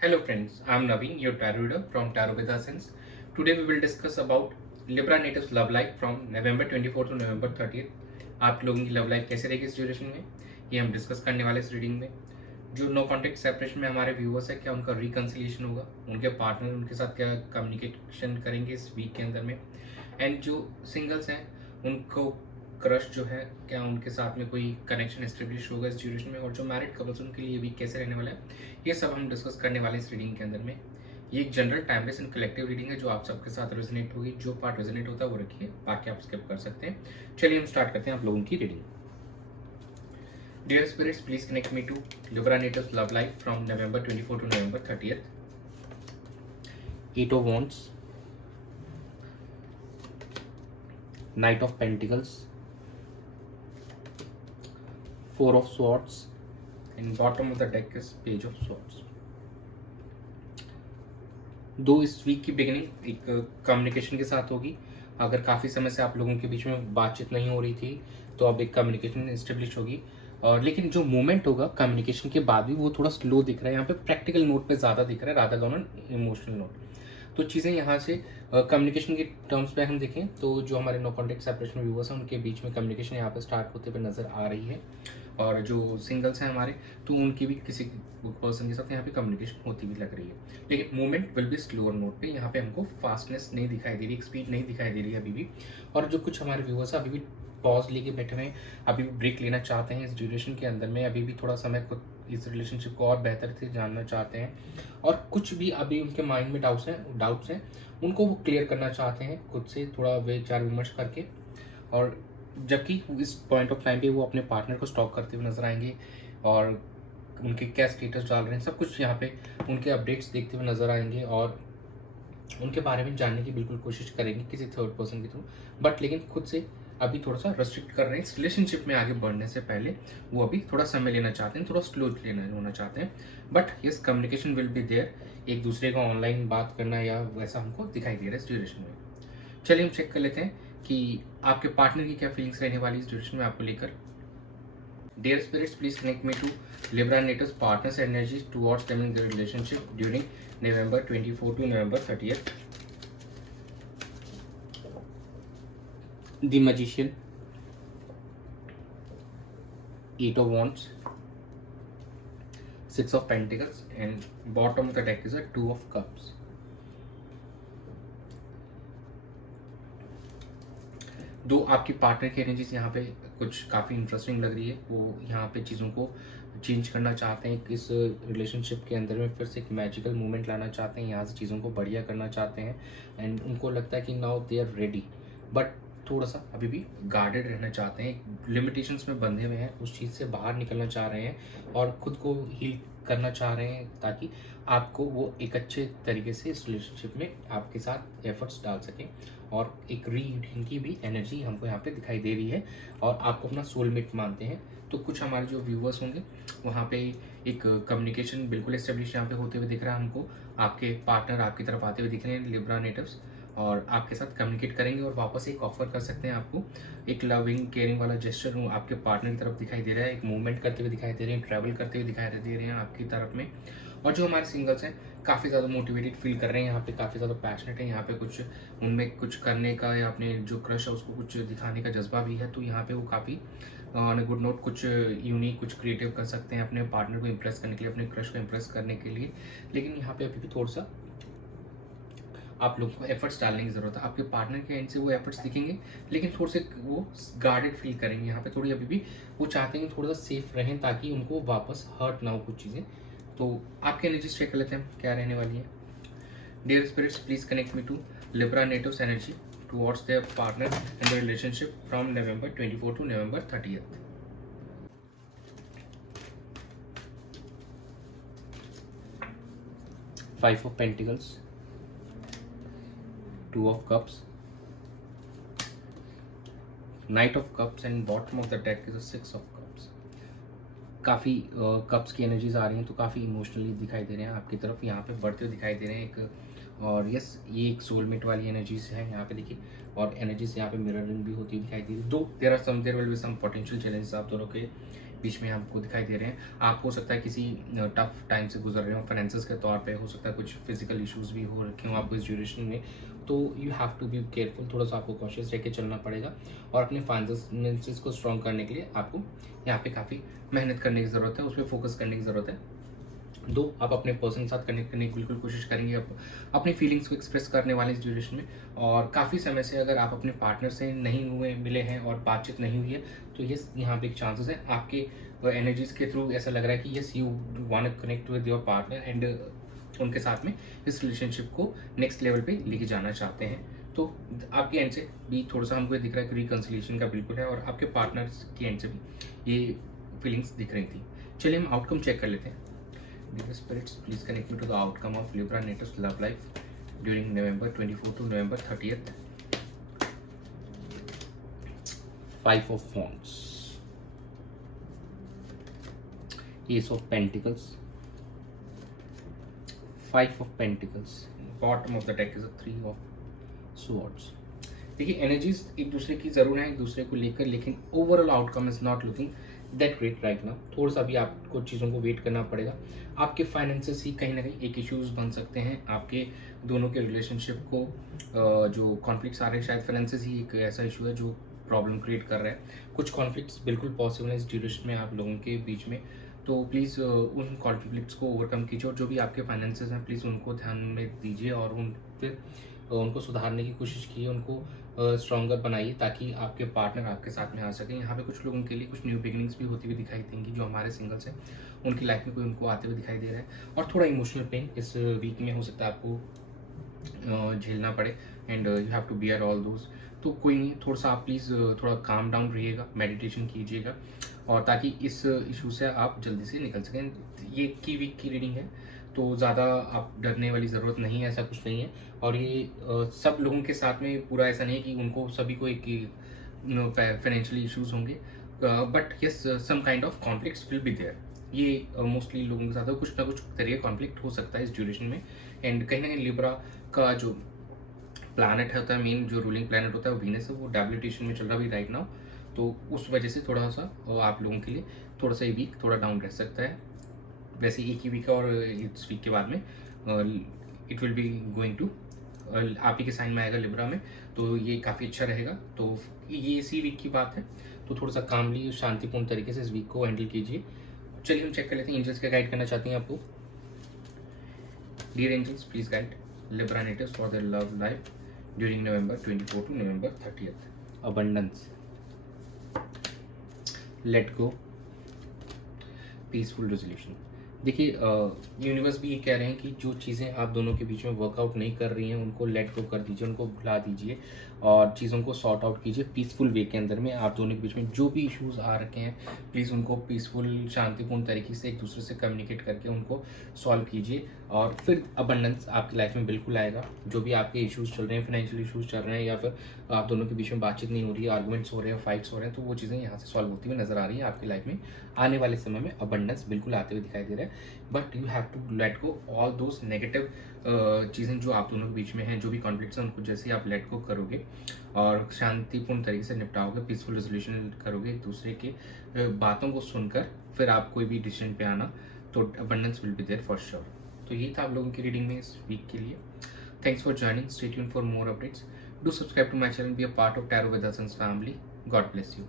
Hello friends, I am Naveen, your tarot reader from Tarot with Sense. Today we will discuss about Libra natives love life from November 24 to November 30th. आप लोगों की love life कैसे रहेगी इस duration में, ये हम discuss करने वाले इस रीडिंग में। जो नो कॉन्टेक्ट सेपरेशन में हमारे व्यूअर्स है, क्या उनका रिकन्सिलिएशन होगा, उनके पार्टनर उनके साथ क्या कम्युनिकेशन करेंगे इस वीक के अंदर में, एंड जो सिंगल्स हैं उनको क्रश जो है क्या उनके साथ में कोई कनेक्शन एस्टेब्लिश होगा इस ड्यूरेशन में, और जो मैरिड कपल्स उनके लिए वीक कैसे रहने वाला है, ये सब हम डिस्कस करने वाले इस रीडिंग के अंदर में। ये एक general timeless and collective reading है जो आप सबके साथ रेजोनेट होगी। जो पार्ट रेजोनेट होता है वो रखिए, बाकी आप स्किप कर सकते हैं। चलिए हम स्टार्ट करते हैं आप लोगों की reading. Dear spirits, please connect me to Libra natives love life from November 24 to November 30th. 8 of Wands, Knight of Pentacles, 4 of Swords, and bottom of the deck is Page of Swords. दो इस week की beginning एक communication के साथ होगी। अगर काफ़ी समय से आप लोगों के बीच में बातचीत नहीं हो रही थी तो अब एक कम्युनिकेशन इस्टेब्लिश होगी। और लेकिन जो मूवमेंट होगा कम्युनिकेशन के बाद भी वो थोड़ा स्लो दिख रहा है, यहाँ पे प्रैक्टिकल नोट पे ज़्यादा दिख रहा है रादर देन इमोशनल नोट। तो चीज़ें यहाँ से कम्युनिकेशन के टर्म्स पे हम देखें तो जो हमारे नो कॉन्टेक्ट सेपरेशन व्यूअर्स हैं उनके बीच में कम्युनिकेशन यहाँ पे स्टार्ट होते हुए नज़र आ रही है। और जो सिंगल्स हैं हमारे, तो उनकी भी किसी पर्सन के साथ यहाँ पे कम्युनिकेशन होती भी लग रही है। लेकिन movement will be slower note पे, यहाँ पे हमको फास्टनेस नहीं दिखाई दे रही, स्पीड नहीं दिखाई दे रही है अभी भी। और जो कुछ हमारे व्यूअर्स हैं अभी भी पॉज लेके बैठे हुए हैं, अभी भी ब्रेक लेना चाहते हैं इस ड्यूरेशन के अंदर में, अभी भी थोड़ा समय को इस रिलेशनशिप को और बेहतर से जानना चाहते हैं। और कुछ भी अभी उनके माइंड में डाउट्स हैं उनको वो क्लियर करना चाहते हैं खुद से थोड़ा विचार विमर्श करके। और जबकि इस पॉइंट ऑफ टाइम पे वो अपने पार्टनर को स्टॉक करते हुए नजर आएंगे और उनके क्या स्टेटस डाल रहे हैं सब कुछ यहाँ पे उनके अपडेट्स देखते हुए नजर आएंगे और उनके बारे में जानने की बिल्कुल कोशिश करेंगे किसी थर्ड पर्सन के थ्रू। बट लेकिन खुद से अभी थोड़ा सा रेस्ट्रिक्ट कर रहे हैं इस रिलेशनशिप में आगे बढ़ने से पहले। वो अभी थोड़ा समय लेना चाहते हैं, थोड़ा स्लो लेना होना चाहते हैं। But yes, communication will be there, एक दूसरे को ऑनलाइन बात करना या वैसा हमको दिखाई दे रहा है इस ड्यूरेशन में। चलिए हम चेक कर लेते हैं कि आपके पार्टनर की क्या फीलिंग्स रहने वाली इस ड्यूरेशन में आपको लेकर। Dear spirits, please connect me to Libra natives partners energies towards them in their relationship during November 24 to November 30th. The Magician, 8 of Wands, 6 of Pentacles, and bottom of the deck is a 2 of Cups. दो आपकी partner की energies यहाँ पे कुछ काफ़ी interesting लग रही है। वो यहाँ पे चीज़ों को चेंज करना चाहते हैं, इस रिलेशनशिप के अंदर में फिर से एक मैजिकल मूवमेंट लाना चाहते हैं, यहाँ से चीज़ों को बढ़िया करना चाहते हैं। एंड उनको लगता है कि now they are ready, but थोड़ा सा अभी भी गार्डेड रहना चाहते हैं, लिमिटेशंस में बंधे हुए हैं, उस चीज़ से बाहर निकलना चाह रहे हैं और खुद को हील करना चाह रहे हैं ताकि आपको वो एक अच्छे तरीके से इस रिलेशनशिप में आपके साथ एफर्ट्स डाल सकें। और एक रीयूनियन की भी एनर्जी हमको यहाँ पे दिखाई दे रही है और आपको अपना सोलमेट मानते हैं। तो कुछ हमारे जो व्यूवर्स होंगे वहाँ पे एक कम्युनिकेशन बिल्कुल एस्टेब्लिश यहाँ पे होते हुए दिख रहा है हमको। आपके पार्टनर आपकी तरफ आते हुए दिख रहे हैं लिब्रा नेटिव्स, और आपके साथ कम्युनिकेट करेंगे और वापस एक ऑफर कर सकते हैं आपको। एक लविंग केयरिंग वाला जेस्चर आपके पार्टनर की तरफ दिखाई दे रहा है, एक मूवमेंट करते हुए दिखाई दे रहे हैं, ट्रैवल करते हुए दिखाई दे रहे हैं आपकी तरफ में। और जो हमारे सिंगल्स हैं काफ़ी ज़्यादा मोटिवेटेड फील कर रहे हैं यहाँ पे, काफ़ी ज़्यादा पैशनेट है यहाँ पे, कुछ उनमें कुछ करने का या अपने जो क्रश है उसको कुछ दिखाने का जज्बा भी है। तो यहाँ पे वो काफ़ी ऑन ए गुड नोट कुछ यूनिक कुछ क्रिएटिव कर सकते हैं अपने पार्टनर को इम्प्रेस करने के लिए, अपने क्रश को इम्प्रेस करने के लिए। लेकिन यहाँ पे अभी भी थोड़ा सा आप लोगों को एफर्ट्स डालने की ज़रूरत है। आपके पार्टनर के एंड से वो एफर्ट्स दिखेंगे लेकिन थोड़े से वो गार्डेड फील करेंगे यहाँ पे, थोड़ी अभी भी वो चाहते हैं थोड़ा सा सेफ रहें ताकि उनको वापस हर्ट ना हो कुछ चीज़ें। तो आपकी एनर्जी चेक कर लेते हैं क्या रहने वाली है। Dear spirits, please connect me to Libra natives energy towards their partner and their relationship from November 24 to November 30th. 5 of Pentacles, 2 of Cups, Knight of Cups, and bottom of the deck is a 6 of Cups. काफ़ी cups की energies आ रही हैं तो काफ़ी emotionally दिखाई दे रहे हैं आपकी तरफ, यहाँ पे बढ़ते हुए दिखाई दे रहे हैं। एक और यस ये एक सोलमेट वाली एनर्जीज है यहाँ पे देखिए, और एनर्जीज यहाँ पे मिररिंग भी होती दिखाई दे रही है। Though there will be some potential challenges आप दोनों के बीच में आपको दिखाई दे रहे हैं। आप हो सकता है किसी टफ टाइम से गुजर रहे हो फाइनेंसेस के तौर पे, हो सकता है कुछ फिजिकल इश्यूज भी हो रखे हो आपको इस ड्यूरेशन में, तो you have to be careful, थोड़ा सा आपको कॉशियस रह के चलना पड़ेगा। और अपने फाइनेंसेस को स्ट्रॉन्ग करने के लिए आपको यहाँ पे काफ़ी मेहनत करने की ज़रूरत है, उस पर फोकस करने की ज़रूरत है। दो आप अपने पर्सन के साथ कनेक्ट करने की बिल्कुल कोशिश करेंगे, आप अपनी फीलिंग्स को एक्सप्रेस करने वाले इस ड्यूरेशन में। और काफ़ी समय से अगर आप अपने पार्टनर से नहीं हुए मिले हैं और बातचीत नहीं हुई है, तो यस यहाँ पे एक चांसेस है आपके एनर्जीज के थ्रू ऐसा लग रहा है कि yes you want to connect with your partner and उनके साथ में इस रिलेशनशिप को नेक्स्ट लेवल पे लेके जाना चाहते हैं। तो आपके एंड से भी थोड़ा सा हमको दिख रहा है कि रिकन्सिलिएशन का बिल्कुल है, और आपके पार्टनर्स की एंड से भी ये फीलिंग्स दिख रही थी। चलिए हम आउटकम चेक कर लेते हैं। Dear spirits, please connect me to the outcome of Libra Natal's love life during November 24 to November 30th. Five of Wands, Ace of Pentacles, Five of Pentacles. Bottom of the deck is a Three of Swords. देखिए energies एक दूसरे की ज़रूर है एक दूसरे को लेकर, लेकिन overall outcome is not looking that great right now. थोड़ा सा भी आपको चीज़ों को वेट करना पड़ेगा। आपके फाइनेंसेस ही कहीं ना कहीं एक इश्यूज बन सकते हैं। आपके दोनों के रिलेशनशिप को जो कॉन्फ्लिक्ट्स आ रहे हैं, शायद फाइनेंसेस ही एक ऐसा इशू है जो प्रॉब्लम क्रिएट कर रहा है। कुछ कॉन्फ्लिक्ट्स बिल्कुल पॉसिबल है इस ड्यूरेशन में आप लोगों के बीच में, तो प्लीज़ उन कॉन्फ्लिक्ट्स को ओवरकम कीजिए। और जो भी आपके फाइनेंसेस हैं प्लीज़ उनको ध्यान में दीजिए और फिर उनको सुधारने की कोशिश कीजिए, उनको स्ट्रॉन्गर बनाइए ताकि आपके पार्टनर आपके साथ में आ सकें। यहाँ पे कुछ लोगों के लिए कुछ न्यू बिगिनिंग्स भी होती हुई दिखाई देंगी। जो हमारे सिंगल्स हैं उनकी लाइफ में कोई उनको आते हुए दिखाई दे रहा है। और थोड़ा इमोशनल पेन इस वीक में हो सकता है आपको झेलना पड़े, and you have to bear all those. तो कोई नहीं, थोड़ा सा आप प्लीज़ थोड़ा काम डाउन रहिएगा, मेडिटेशन कीजिएगा, और ताकि इस इशू से आप जल्दी से निकल सकें। ये वीक की रीडिंग है, तो ज़्यादा आप डरने वाली ज़रूरत नहीं है, ऐसा कुछ नहीं है। और ये सब लोगों के साथ में पूरा ऐसा नहीं है कि उनको सभी को एक फाइनेंशियली इश्यूज होंगे, but yes some kind of conflicts will be there. ये मोस्टली लोगों के साथ कुछ ना कुछ तरीके कॉन्फ्लिक्ट हो सकता है इस ड्यूरेशन में। एंड कहीं ना कहीं लिब्रा का जो प्लानट होता है, मेन जो रूलिंग प्लानट होता है वो वीनस है, वो डेबिलिटेशन में चल रहा भी राइट नाउ। तो उस वजह से थोड़ा सा आप लोगों के लिए थोड़ा सा ये वीक थोड़ा डाउन रह सकता है। वैसे एक ही वीक है, और इस वीक के बाद में it will be going to आप ही के साइन में आएगा लिब्रा में, तो ये काफ़ी अच्छा रहेगा। तो ये इसी वीक की बात है, तो थोड़ा सा कामली शांतिपूर्ण तरीके से इस वीक को हैंडल कीजिए। चलिए हम चेक कर लेते हैं एंजल्स क्या गाइड करना चाहती हैं आपको। Dear angels, please guide Libra natives for their love life during November 24 to November 30th. Abundance, let go, peaceful resolution. देखिए यूनिवर्स भी ये कह रहे हैं कि जो चीज़ें आप दोनों के बीच में वर्कआउट नहीं कर रही हैं उनको लेट गो कर दीजिए, उनको भुला दीजिए और चीज़ों को सॉर्ट आउट कीजिए पीसफुल वे के अंदर में। आप दोनों के बीच में जो भी इश्यूज आ रखे हैं प्लीज़ उनको पीसफुल शांतिपूर्ण तरीके से एक दूसरे से कम्युनिकेट करके उनको सॉल्व कीजिए, और फिर अबंडेंस आपकी लाइफ में बिल्कुल आएगा। जो भी आपके इश्यूज चल रहे हैं, फाइनेंशियल इश्यूज चल रहे हैं, या फिर आप दोनों के बीच में बातचीत नहीं हो रही है, आर्गुमेंट्स हो रहे हैं, फाइट्स हो रहे हैं, तो वो चीज़ें यहाँ से सॉल्व होती हुई नजर आ रही है आपकी लाइफ में। आने वाले समय में अबंडेंस बिल्कुल आते हुए दिखाई दे रहा है, but you have to let go all those negative चीज़ें जो आप दोनों के बीच में हैं, जो भी कॉन्फ्लिक्ट्स हैं उनको जैसे आप लेट गो करोगे और शांतिपूर्ण तरीके से निपटाओगे, पीसफुल रेजोल्यूशन करोगे एक दूसरे के बातों को सुनकर, फिर आप कोई भी डिसीजन पे आना, तो abundance will be there for sure. तो ये था आप लोगों की रीडिंग में इस वीक के लिए। Thanks for joining, stay tuned for more updates, do subscribe to my channel, be a part of tarot with us family. God bless you.